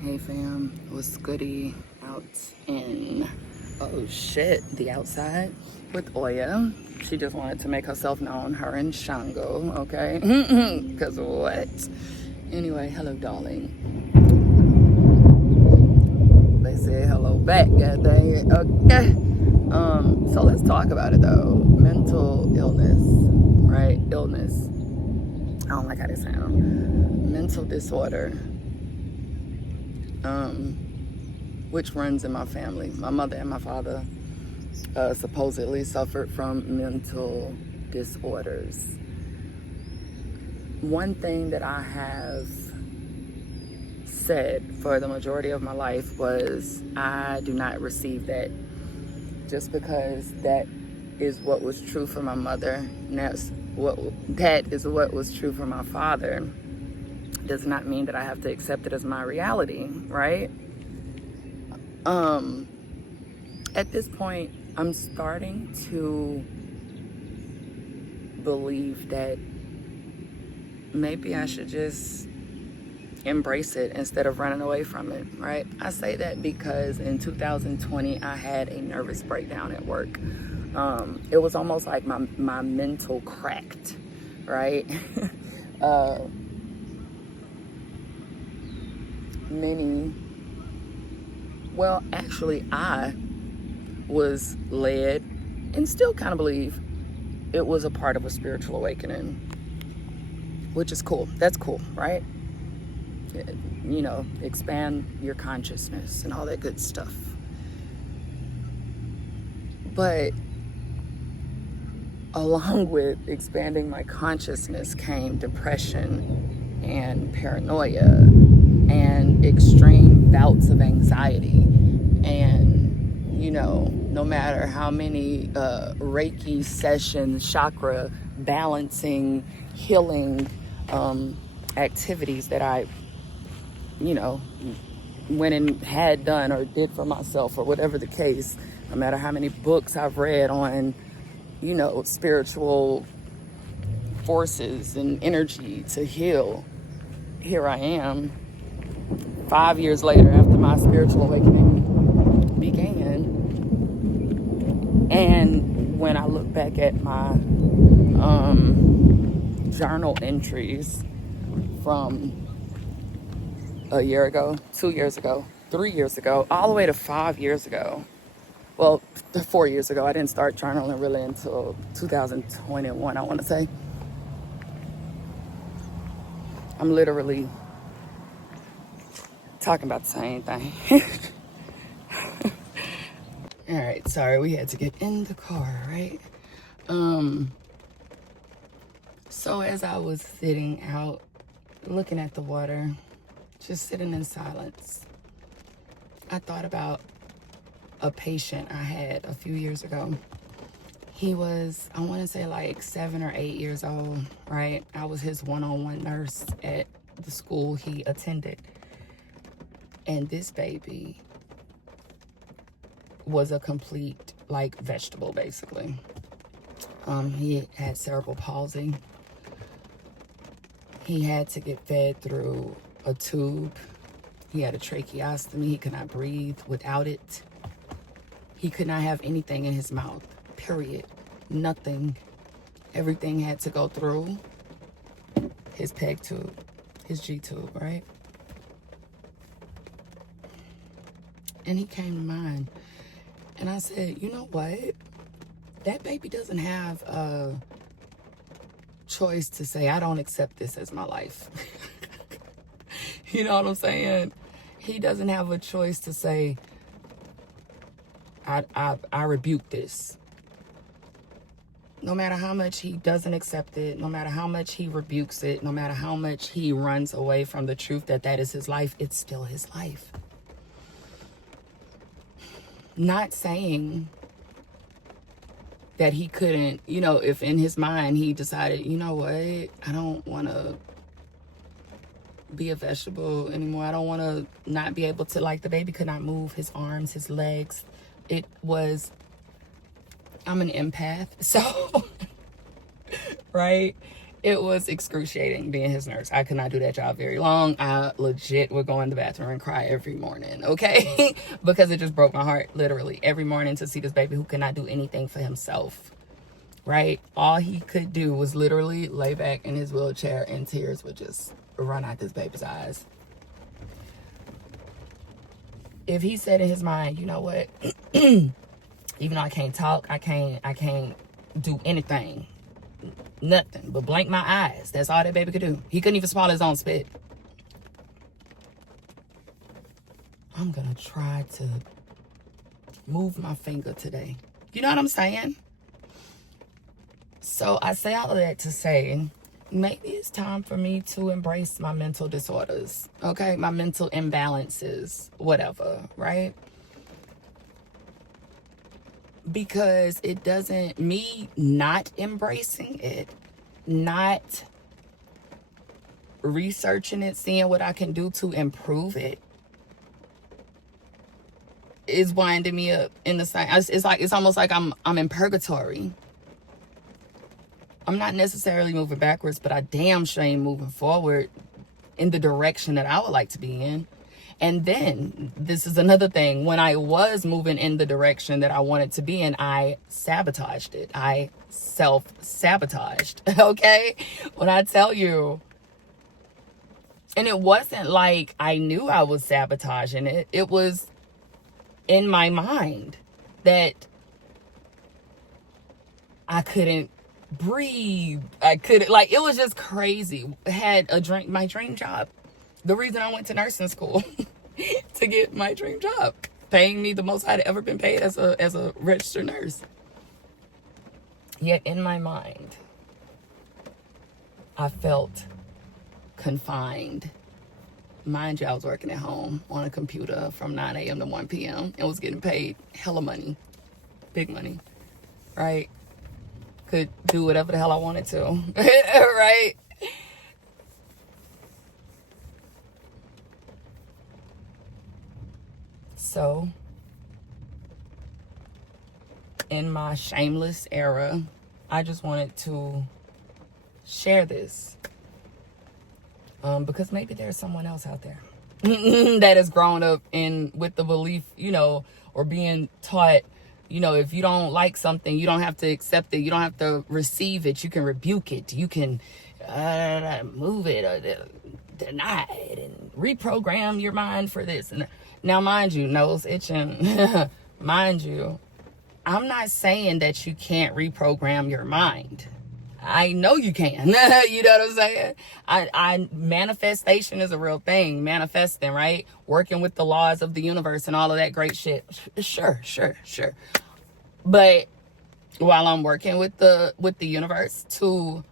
Hey fam, what's goody out in, oh shit, the outside with Oya. She just wanted to make herself known, her and Shango, okay? Cause what? Anyway, hello darling. They said hello back, god dang it, okay. So let's talk about it though. Mental illness, right? Illness. I don't like how they sound. Mental disorder. Which runs in my family. My mother and my father supposedly suffered from mental disorders. One thing that I have said for the majority of my life was I do not receive that. Just because that is what was true for my mother, and that is what was true for my father, does not mean that I have to accept it as my reality, right? At this point, I'm starting to believe that maybe I should just embrace it instead of running away from it, right? I say that because in 2020, I had a nervous breakdown at work. It was almost like my mental cracked, right? I was led and still kind of believe it was a part of a spiritual awakening, which is cool. That's cool, right? You know, expand your consciousness and all that good stuff. But along with expanding my consciousness came depression and paranoia and extreme bouts of anxiety. And, you know, no matter how many Reiki sessions, chakra balancing, healing activities that I, you know, went and had done or did for myself or whatever the case, no matter how many books I've read on, you know, spiritual forces and energy to heal, here I am 5 years later after my spiritual awakening began. And when I look back at my journal entries from a year ago, 2 years ago, 3 years ago, all the way to 5 years ago. Well, 4 years ago. I didn't start journaling really until 2021, I want to say. I'm literally talking about the same thing. All right, sorry, we had to get in the car, right? So as I was sitting out, looking at the water, just sitting in silence, I thought about a patient I had a few years ago. He was, I want to say like 7 or 8 years old, right? I was his one-on-one nurse at the school he attended. And this baby was a complete, like, vegetable, basically. He had cerebral palsy. He had to get fed through a tube. He had a tracheostomy. He could not breathe without it. He could not have anything in his mouth, period. Nothing. Everything had to go through his PEG tube, his G tube, right? And he came to mind. And I said, you know what? That baby doesn't have a choice to say, I don't accept this as my life. You know what I'm saying? He doesn't have a choice to say, I rebuke this. No matter how much he doesn't accept it, no matter how much he rebukes it, no matter how much he runs away from the truth that is his life, it's still his life. Not saying that he couldn't, you know, if in his mind he decided, you know what, I don't want to be a vegetable anymore. I don't want to not be able to, like, the baby could not move his arms, his legs. It was, I'm an empath, so, right? It was excruciating being his nurse. I could not do that job very long. I legit would go in the bathroom and cry every morning, okay? Because it just broke my heart, literally, every morning to see this baby who could not do anything for himself, right? All he could do was literally lay back in his wheelchair and tears would just run out this baby's eyes. If he said in his mind, you know what, even though I can't talk, I can't do anything, nothing but blink my eyes. That's all that baby could do. He couldn't even swallow his own spit. I'm gonna try to move my finger today. You know what I'm saying? So I say all of that to say, maybe it's time for me to embrace my mental disorders, okay? My mental imbalances, whatever, right? Because it doesn't, me not embracing it, not researching it, seeing what I can do to improve it, is winding me up in the same. It's almost like I'm in purgatory. I'm not necessarily moving backwards, but I damn sure ain't moving forward in the direction that I would like to be in. And then this is another thing. When I was moving in the direction that I wanted to be in, I sabotaged it. I self-sabotaged, okay? When I tell you, and it wasn't like I knew I was sabotaging it. It was in my mind that I couldn't breathe. I couldn't, like, it was just crazy. My dream job. The reason I went to nursing school to get my dream job, paying me the most I'd ever been paid as a registered nurse. Yet in my mind, I felt confined. Mind you, I was working at home on a computer from 9 a.m. to 1 p.m. and was getting paid hella money, big money, right? Could do whatever the hell I wanted to, right? So, in my shameless era, I just wanted to share this. Because maybe there's someone else out there that has grown up with the belief, or being taught, if you don't like something, you don't have to accept it. You don't have to receive it. You can rebuke it. You can move it or deny it and reprogram your mind for this. And now, mind you, nose itching, mind you, I'm not saying that you can't reprogram your mind. I know you can. You know what I'm saying? I manifestation is a real thing. Manifesting, right? Working with the laws of the universe and all of that great shit. Sure. But while I'm working with the universe to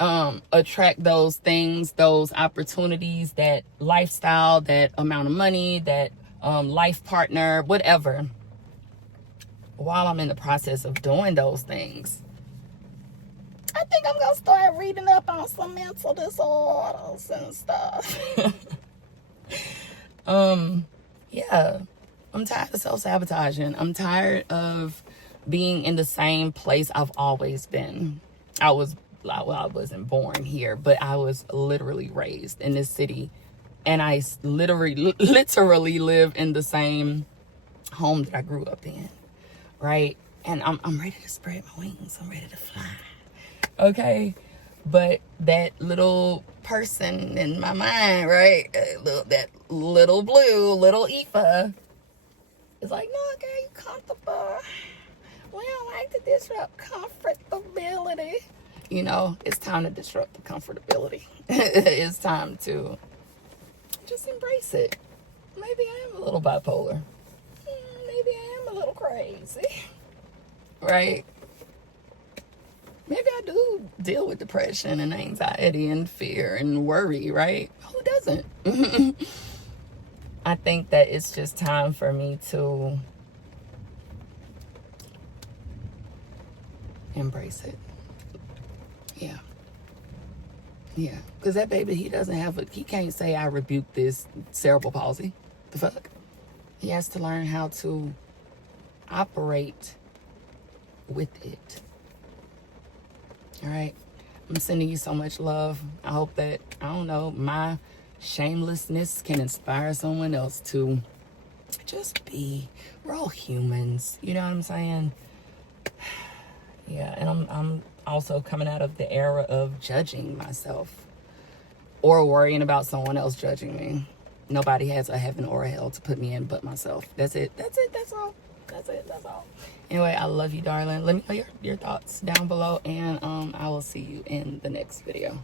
attract those things, those opportunities, that lifestyle, that amount of money, that life partner, whatever, while I'm in the process of doing those things, I think I'm going to start reading up on some mental disorders and stuff. Yeah, I'm tired of self-sabotaging. I'm tired of being in the same place I've always been. I wasn't born here, but I was literally raised in this city. And I literally live in the same home that I grew up in, right? And I'm ready to spread my wings. I'm ready to fly. Okay, but that little person in my mind, right? That little blue, little Aoife is like, no, girl, you comfortable. We don't like to disrupt comfortability. It's time to disrupt the comfortability. It's time to just embrace it. Maybe I am a little bipolar. Maybe I am a little crazy, right? Maybe I do deal with depression and anxiety and fear and worry, right? Who doesn't? I think that it's just time for me to embrace it. Yeah. Because that baby, he can't say I rebuke this cerebral palsy. The fuck? He has to learn how to operate with it. All right. I'm sending you so much love. I hope that, I don't know, my shamelessness can inspire someone else to just be. We're all humans. You know what I'm saying? Yeah, and I'm also coming out of the era of judging myself or worrying about someone else judging me. Nobody has a heaven or a hell to put me in but myself. That's it. That's it. That's all. That's it. That's all. Anyway, I love you, darling. Let me know your thoughts down below, and I will see you in the next video.